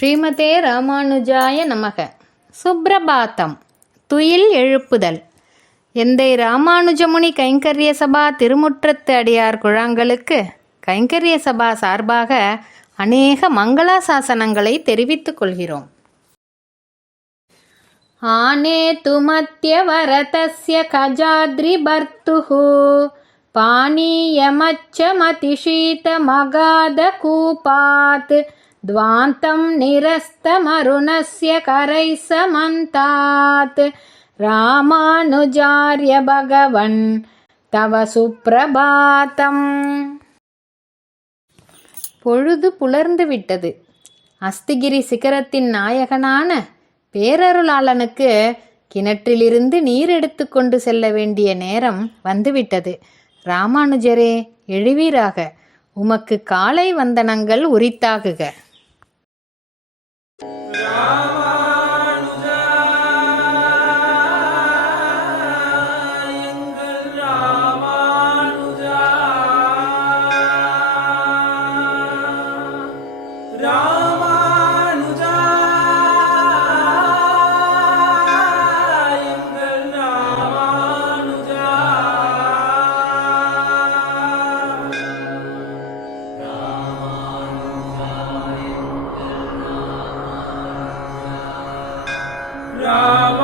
ஸ்ரீமதே ராமானுஜாய நமக. சுப்ரபாத்தம். துயில் எழுப்புதல். எந்தை ராமானுஜமுனி கைங்கரிய சபா திருமுற்றத்து அடியார் குழாங்களுக்கு கைங்கரிய சபா சார்பாக அநேக மங்களாசாசனங்களை தெரிவித்துக் கொள்கிறோம். ஆனேது மத்யவரதஸ்ய கஜாத்ரி பர்த்துஹு பானீயமச்சமதிஷீத மகாத கூபாத் த்வாந்தம் நிரஸ்தமருணஸ்ய கரை சமந்தாத் ராமானுஜார்ய பகவன் தவ சுப்ரபாதம். பொழுது புலர்ந்து விட்டது. அஸ்திகிரி சிகரத்தின் நாயகனான பேரருளாளனுக்கு கிணற்றிலிருந்து நீர் எடுத்து கொண்டு செல்ல வேண்டிய நேரம் வந்துவிட்டது. ராமானுஜரே, எழுவீராக. உமக்கு காலை வந்தனங்கள் உரித்தாகுக.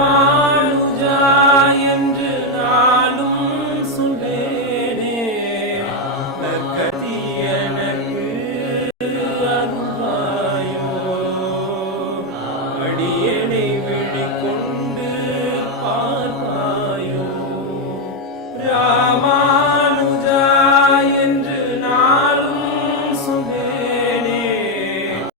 ராமானுஜா என்று நானும் சொல்லேனே, நற்கதி எனக்கு அருள்வாயோ, அடியனை விழிக்கொண்டு பார்ப்பாயோ.